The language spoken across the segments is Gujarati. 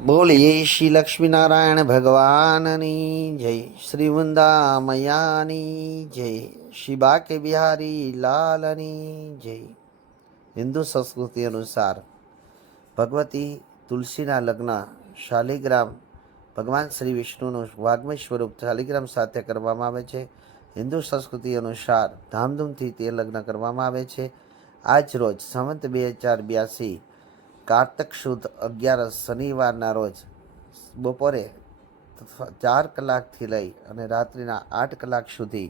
બોલીએ શ્રી લક્ષ્મીનારાયણ ભગવાનની જય, શ્રી વૃંદા મૈયાની જય, શ્રી બાકે બિહારી લાલની જય. હિન્દુ સંસ્કૃતિ અનુસાર ભગવતી તુલસીના લગ્ન શાલિગ્રામ ભગવાન શ્રી વિષ્ણુનું વાગ્મય સ્વરૂપ શાલિગ્રામ સાથે કરવામાં આવે છે. હિન્દુ સંસ્કૃતિ અનુસાર ધામધૂમથી તે લગ્ન કરવામાં આવે છે. આજ રોજ સંવત 2082 કાર્તક સુદ 11 શનિવારના રોજ બપોરે 4 કલાકથી લઈ અને રાત્રિના 8 કલાક સુધી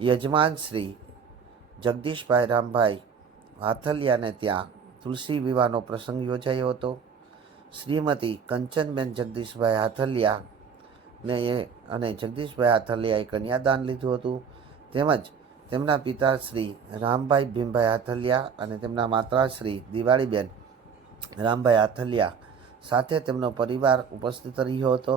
યજમાન શ્રી જગદીશભાઈ રામભાઈ હાથલિયાને ત્યાં તુલસી વિવાહનો પ્રસંગ યોજાયો હતો. શ્રીમતી કંચનબેન જગદીશભાઈ હાથલિયા અને જગદીશભાઈ હાથલિયાએ કન્યાદાન લીધું હતું. તેમજ તેમના પિતા શ્રી રામભાઈ ભીમભાઈ હાથલિયા અને તેમના માતા શ્રી દિવાળીબેન રામભાઈ હાથલિયા સાથે તેમનો પરિવાર ઉપસ્થિત રહ્યો હતો.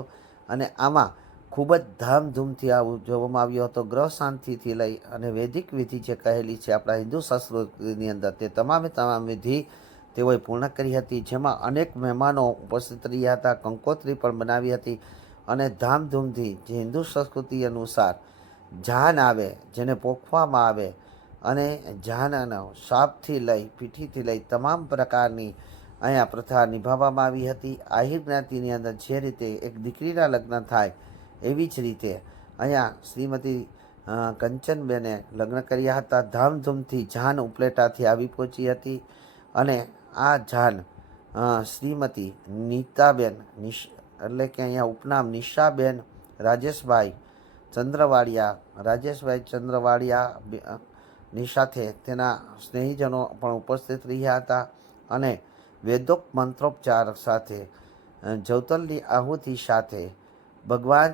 અને આમાં ખૂબ જ ધામધૂમથી આ ઉજવવામાં આવ્યો હતો. ગ્રહ શાંતિથી લઈ અને વૈદિક વિધિ જે કહેલી છે આપણા હિન્દુ સંસ્કૃતિની અંદર, તે તમામ વિધિ તેઓએ પૂર્ણ કરી હતી. જેમાં અનેક મહેમાનો ઉપસ્થિત રહ્યા હતા. કંકોત્રી પણ બનાવી હતી. અને ધામધૂમથી જે હિન્દુ સંસ્કૃતિ અનુસાર જાન આવે, જેને પોખવામાં આવે, અને જાનનો સાપથી લઈ પીઠીથી લઈ તમામ પ્રકારની અહીંયા પ્રથા નિભાવવામાં આવી હતી. આહિર જ્ઞાતિની અંદર જે રીતે એક દીકરીના લગ્ન થાય, એવી જ રીતે અહીંયા શ્રીમતી કંચનબેને લગ્ન કર્યા હતા. ધામધૂમથી જાન ઉપલેટાથી આવી પહોંચી હતી. અને આ જાન શ્રીમતી નીતાબેન એટલે કે અહીંયા ઉપનામ નિશાબેન રાજેશભાઈ ચંદ્રવાડિયા ની સાથે તેના સ્નેહીજનો પણ ઉપસ્થિત રહ્યા હતા. અને વેદોક્ત મંત્રોપચાર સાથે જૌતલની આહુતિ સાથે ભગવાન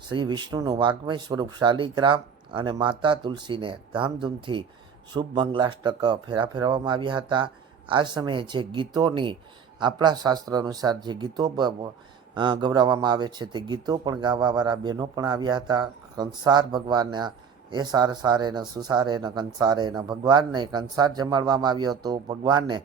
શ્રી વિષ્ણુનું વાગ્મય સ્વરૂપ શાલિગ્રામ અને માતા તુલસીને ધામધૂમથી શુભ મંગલાષ્ટક ફેરવવામાં આવ્યા હતા. આ સમયે જે ગીતોની આપણા શાસ્ત્ર અનુસાર જે ગીતો ગવડાવવામાં આવે છે, તે ગીતો પણ ગાવાવાળા બહેનો પણ આવ્યા હતા. કંસાર ભગવાનના એ સારે ને સુસારે ને કંસારે ને ભગવાનને કંસાર જમાડવામાં આવ્યો હતો. ભગવાનને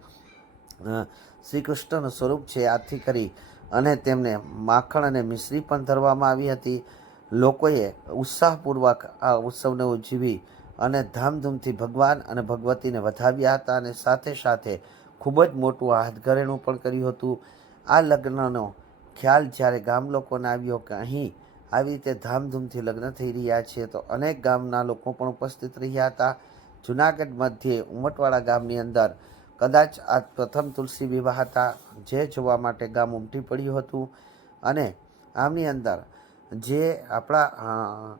શ્રી કૃષ્ણનું સ્વરૂપ છે, આથી કરી અને તેમને માખણ અને મિશ્રી પણ ધરવામાં આવી હતી. લોકોએ ઉત્સાહપૂર્વક આ ઉત્સવને ઉજવી અને ધામધૂમથી ભગવાન અને ભગવતીને વધાવ્યા હતા. અને સાથે સાથે ખૂબ જ મોટું હાથઘરેણું પણ કર્યું હતું. આ લગ્નનો ખ્યાલ જ્યારે ગામ લોકોને આવ્યો કે અહીં આવી રીતે ધામધૂમથી લગ્ન થઈ રહ્યા છે, તો અનેક ગામના લોકો પણ ઉપસ્થિત રહ્યા હતા. જુનાગઢ મધ્યે ઉમટવાડા ગામની અંદર કદાચ આ પ્રથમ તુલસી વિવાહ હતા, જે જોવા માટે ગામ ઉમટી પડ્યું હતું. અને આમની અંદર જે આપણા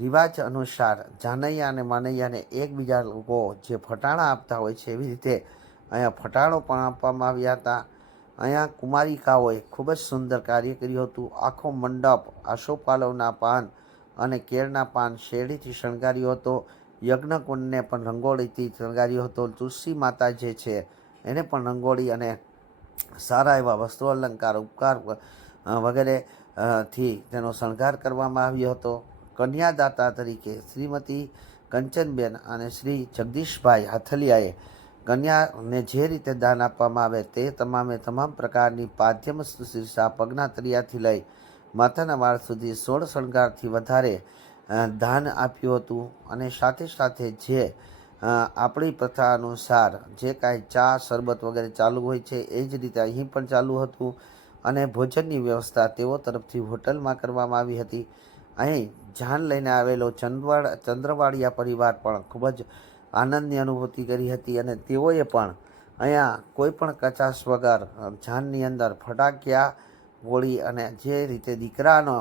રિવાજ અનુસાર જાનૈયા અને માનૈયાને એકબીજા લોકો જે ફટાણા આપતા હોય છે, એવી રીતે અહીંયા ફટાણો પણ આપવામાં આવ્યા હતા. અહીંયા કુમારિકાઓએ ખૂબ જ સુંદર કાર્ય કર્યું હતું. આખો મંડપ આસોપાલવના પાન અને કેળના પાન શેરડીથી શણગાર્યો હતો. યજ્ઞકુંડને પણ રંગોળીથી શણગાર્યો હતો. તુલસી માતા જે છે એને પણ રંગોળી અને સારા એવા વસ્ત્રો અલંકાર ઉપકાર વગેરે થી તેનો શણગાર કરવામાં આવ્યો હતો. કન્યાદાતા તરીકે શ્રીમતી કંચનબેન અને શ્રી જગદીશભાઈ હાથલિયાએ કન્યાને જે રીતે દાન આપવામાં આવે તે તમામ પ્રકારની પાદ્યમ શીર્ષા પગના તળિયાથી લઈ માથાના વાળ સુધી 16 શણગારથી વધારે દાન આપ્યું હતું. અને સાથે સાથે જે આપણી પ્રથા અનુસાર જે કાંઈ ચા શરબત વગેરે ચાલુ હોય છે, એ જ રીતે અહીં પણ ચાલુ હતું. અને ભોજનની વ્યવસ્થા તેઓ તરફથી હોટલમાં કરવામાં આવી હતી. અહીં જાન લઈને આવેલો ચંદ્રવાડિયા પરિવાર પણ ખૂબ જ આનંદની અનુભૂતિ કરી હતી. અને તેઓએ પણ અહીંયા કોઈ પણ કચાશ વગર જાનની અંદર ફટાકિયા ગોળી અને જે રીતે દીકરાનો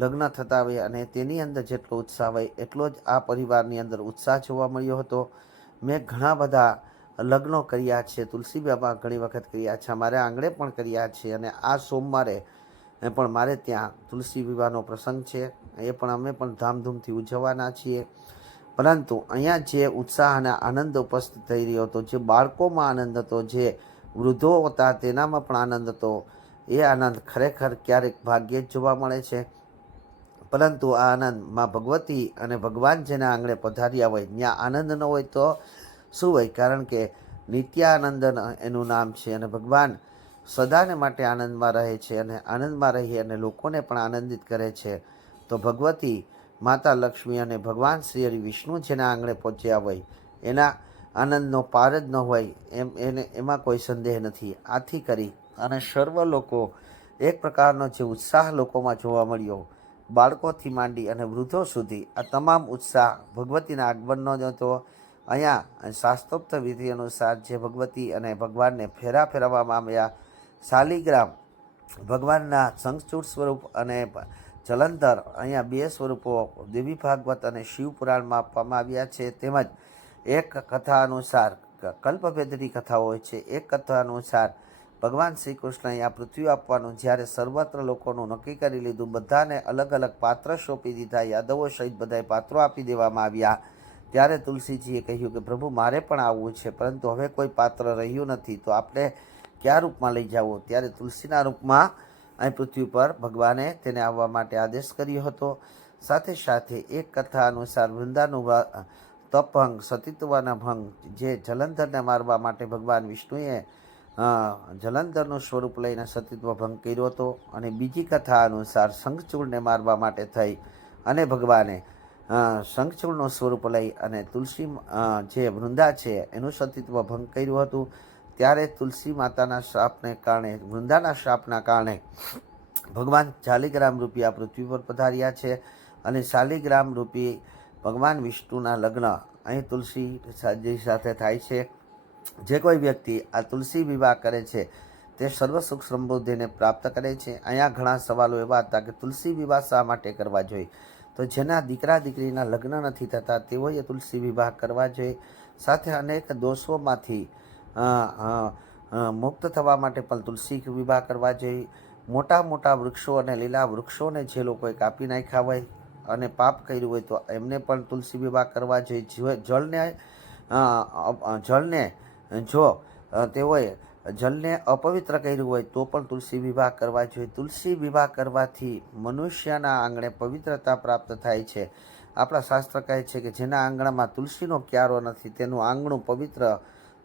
લગ્ન થતા હોય અને તેની અંદર જેટલો ઉત્સાહ હોય, એટલો જ આ પરિવારની અંદર ઉત્સાહ જોવા મળ્યો હતો. મેં ઘણા બધા લગ્નો કર્યા છે, તુલસી વિવાહ ઘણી વખત કર્યા છે, અમારે આંગણે પણ કર્યા છે. અને આ સોમવારે પણ મારે ત્યાં તુલસી વિવાહનો પ્રસંગ છે, એ પણ અમે પણ ધામધૂમથી ઉજવવાના છીએ. પરંતુ અહીંયા જે ઉત્સાહ અને આનંદ ઉપસ્થિત થઈ રહ્યો હતો, જે બાળકોમાં આનંદ હતો, જે વૃદ્ધો હતા તેનામાં પણ આનંદ હતો, એ આનંદ ખરેખર ક્યારેક ભાગ્યે જ જોવા મળે છે. પરંતુ આ આનંદ માં ભગવતી અને ભગવાન જેના આંગણે પધાર્યા હોય, ત્યાં આનંદ ન હોય તો શું હોય? કારણ કે નિત્યાનંદ એનું નામ છે. અને ભગવાન સદાને માટે આનંદમાં રહે છે અને આનંદમાં રહી અને લોકોને પણ આનંદિત કરે છે. તો ભગવતી માતા લક્ષ્મી અને ભગવાન શ્રી હરિ વિષ્ણુ જેના આંગણે પહોંચ્યા હોય એના આનંદનો પાર જ ન હોય એમાં કોઈ સંદેહ નથી. આથી કરી અને સર્વ લોકો એક પ્રકારનો જે ઉત્સાહ લોકોમાં જોવા મળ્યો, બાળકોથી માંડી અને વૃદ્ધો સુધી આ તમામ ઉત્સાહ ભગવતીના આગમનનો જ હતો. અહીંયા શાસ્ત્રોક્ત વિધિ અનુસાર જે ભગવતી અને ભગવાનને ફેરા ફેરવવામાં આવ્યા, શાલિગ્રામ ભગવાનના શંખચૂડ સ્વરૂપ અને જલંધર, અહીંયા બે સ્વરૂપો દેવી ભાગવત અને શિવપુરાણમાં આપવામાં આવ્યા છે. તેમજ એક કથા અનુસાર, કલ્પભેદની કથાઓ હોય છે, એક કથા અનુસાર ભગવાન શ્રી કૃષ્ણ અહીંયા પૃથ્વી આપવાનું જ્યારે સર્વત્ર લોકોનું નક્કી કરી લીધું, બધાને અલગ અલગ પાત્ર સોંપી દીધા, યાદવો સહિત બધાએ પાત્રો આપી દેવામાં આવ્યા, ત્યારે તુલસીજીએ કહ્યું કે પ્રભુ મારે પણ આવવું છે, પરંતુ હવે કોઈ પાત્ર રહ્યું નથી, તો આપણે કયા રૂપમાં લઈ જાઓ? ત્યારે તુલસીના રૂપમાં અહીં પૃથ્વી પર ભગવાને તેને આવવા માટે આદેશ કર્યો હતો. સાથે સાથે એક કથા અનુસાર વૃંદાનું તપભંગ, સતીત્વના ભંગ, જે જલંધરને મારવા માટે ભગવાન વિષ્ણુએ જલંધરનું સ્વરૂપ લઈને સતીત્વ ભંગ કર્યો હતો. અને બીજી કથા અનુસાર શંખચૂડને મારવા માટે થઈ અને ભગવાને શંખચૂડનું સ્વરૂપ લઈ અને તુલસી જે વૃંદા છે એનું સતીત્વ ભંગ કર્યું હતું. ત્યારે તુલસી માતાના શ્રાપને કારણે, વૃંદાના શ્રાપના કારણે ભગવાન શાલિગ્રામ રૂપી આ પૃથ્વી પર પધાર્યા છે. અને શાલિગ્રામ રૂપી ભગવાન વિષ્ણુના લગ્ન અહીં તુલસીજી સાથે થાય છે. જે કોઈ વ્યક્તિ આ તુલસી વિવાહ કરે છે તે સર્વ સુખ સમૃદ્ધિને પ્રાપ્ત કરે છે. અહીંયા ઘણા સવાલો એવા હતા કે તુલસી વિવાહ શા માટે કરવા જોઈએ? તો જેના દીકરા દીકરીના લગ્ન નથી થતા તેઓએ તુલસી વિવાહ કરવા જોઈએ. સાથે અનેક દોષોમાંથી મુક્ત થવા માટે પણ તુલસી વિવાહ કરવા જોઈએ. મોટા મોટા વૃક્ષો અને લીલા વૃક્ષોને જે લોકોએ કાપી નાખ્યા હોય અને પાપ કર્યું હોય તો એમને પણ તુલસી વિવાહ કરવા જોઈએ. જળને જો તેઓએ જલને અપવિત્ર કર્યું હોય તો પણ તુલસી વિવાહ કરવા જોઈએ. તુલસી વિવાહ કરવાથી મનુષ્યના આંગણે પવિત્રતા પ્રાપ્ત થાય છે. આપણા શાસ્ત્ર કહે છે કે જેના આંગણામાં તુલસીનો ક્યારો નથી તેનું આંગણું પવિત્ર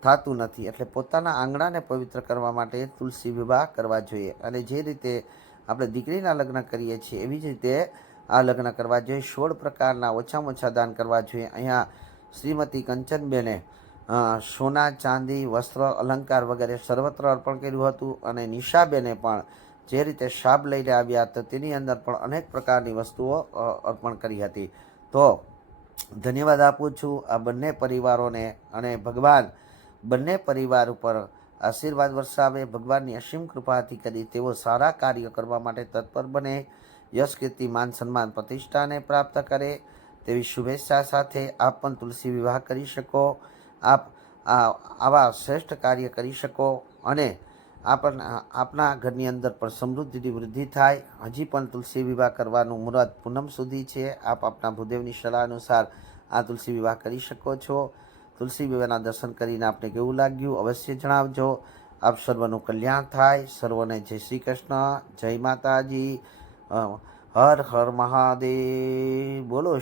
થતું નથી. એટલે પોતાના આંગણાને પવિત્ર કરવા માટે તુલસી વિવાહ કરવા જોઈએ. અને જે રીતે આપણે દીકરીના લગ્ન કરીએ છીએ એવી જ રીતે આ લગ્ન કરવા જોઈએ. 16 પ્રકારના ઓછામાં ઓછા દાન કરવા જોઈએ. અહીંયા શ્રીમતી કંચનબેને સોના, ચાંદી, વસ્ત્ર, અલંકાર વગેરે સર્વત્ર અર્પણ કર્યું હતું. અને નિશાબેને પણ જે રીતે શાબ લઈને આવ્યા તો તેની અંદર પણ અનેક પ્રકારની વસ્તુઓ અર્પણ કરી હતી. તો ધન્યવાદ આપું છું આ બંને પરિવારોને, અને ભગવાન બંને પરિવાર ઉપર આશીર્વાદ વરસાવે, ભગવાનની અસીમ કૃપાથી કરી તેઓ સારા કાર્ય કરવા માટે તત્પર બને, યશ, કીર્તિ, માન, સન્માન, પ્રતિષ્ઠાને પ્રાપ્ત કરે તેવી શુભેચ્છા સાથે આપ પણ તુલસી વિવાહ કરી શકો, આપ આવા શ્રેષ્ઠ કાર્ય કરી શકો અને આપના ઘરની અંદર પણ સમૃદ્ધિની વૃદ્ધિ થાય. હજી પણ તુલસી વિવાહ કરવાનું મુહૂર્ત પૂનમ સુધી છે. આપ આપના ભૂદેવની સલાહ અનુસાર આ તુલસી વિવાહ કરી શકો છો. તુલસી વિવાહના દર્શન કરીને આપને કેવું લાગ્યું અવશ્ય જણાવજો. આપ સર્વનું કલ્યાણ થાય. સર્વને જય શ્રી કૃષ્ણ, જય માતાજી, હર હર મહાદેવ. બોલો.